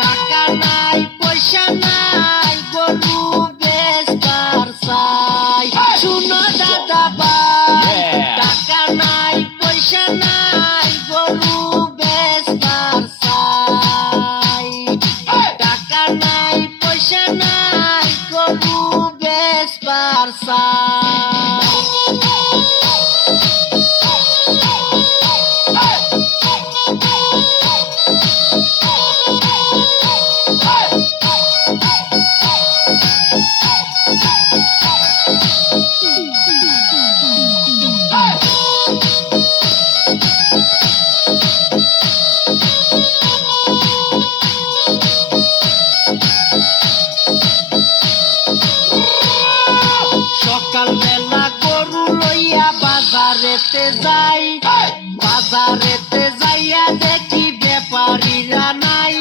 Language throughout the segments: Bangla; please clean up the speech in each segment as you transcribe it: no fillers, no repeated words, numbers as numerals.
টাকা নাই পয়সা নাই গরু বেচবার চাই শুনো দাদা ভাই টাকা নাই পয়সা নাই গরু বেচবার চাই টাকা নাই পয়সা নাই গরু বেচবার চাই সকালবেলা গরু লইয়া বাজারেতে যাই বাজারেতে যাইয়া দেখি ব্যাপারীরা নাই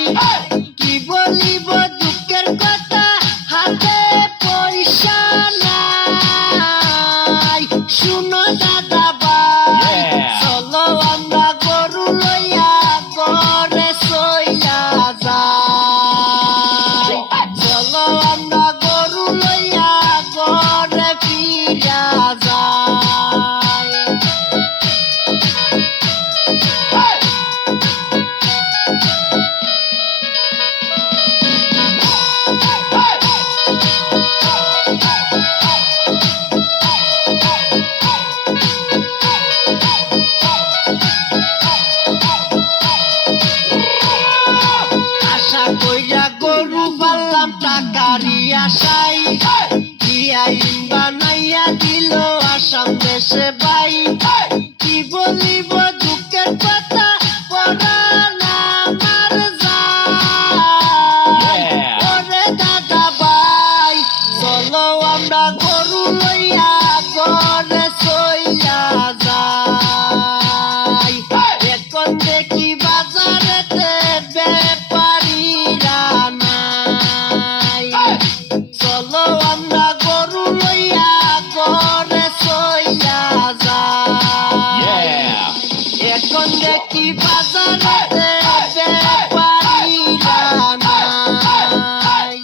কি বলিব দুঃখের কথা হাতে পয়সা নাই শুনো দাদা ভাই চলো আমরা গরু লইয়া ঘরে চইলা যাই চলো আমরা গরু লইয়া ঘরে ফিরা যাই আশা কইরা গরু পাললাম টাকারি আশাই কি আইন বানাইয়া দিল আসাম দেশে বাই কি বলিব দুঃখের কথা পরাণ আমার যায় ওরে দাদা ভাই চলো আমরা গরু লইয়া ঘরে চইলা যাই এখন দেখি বাজারেতে ব্যাপারীরা নাই চলো আমরা গরু লইয়া ঘরে চইলা যাই এখন দেখি বাজারেতে ব্যাপারীরা নাই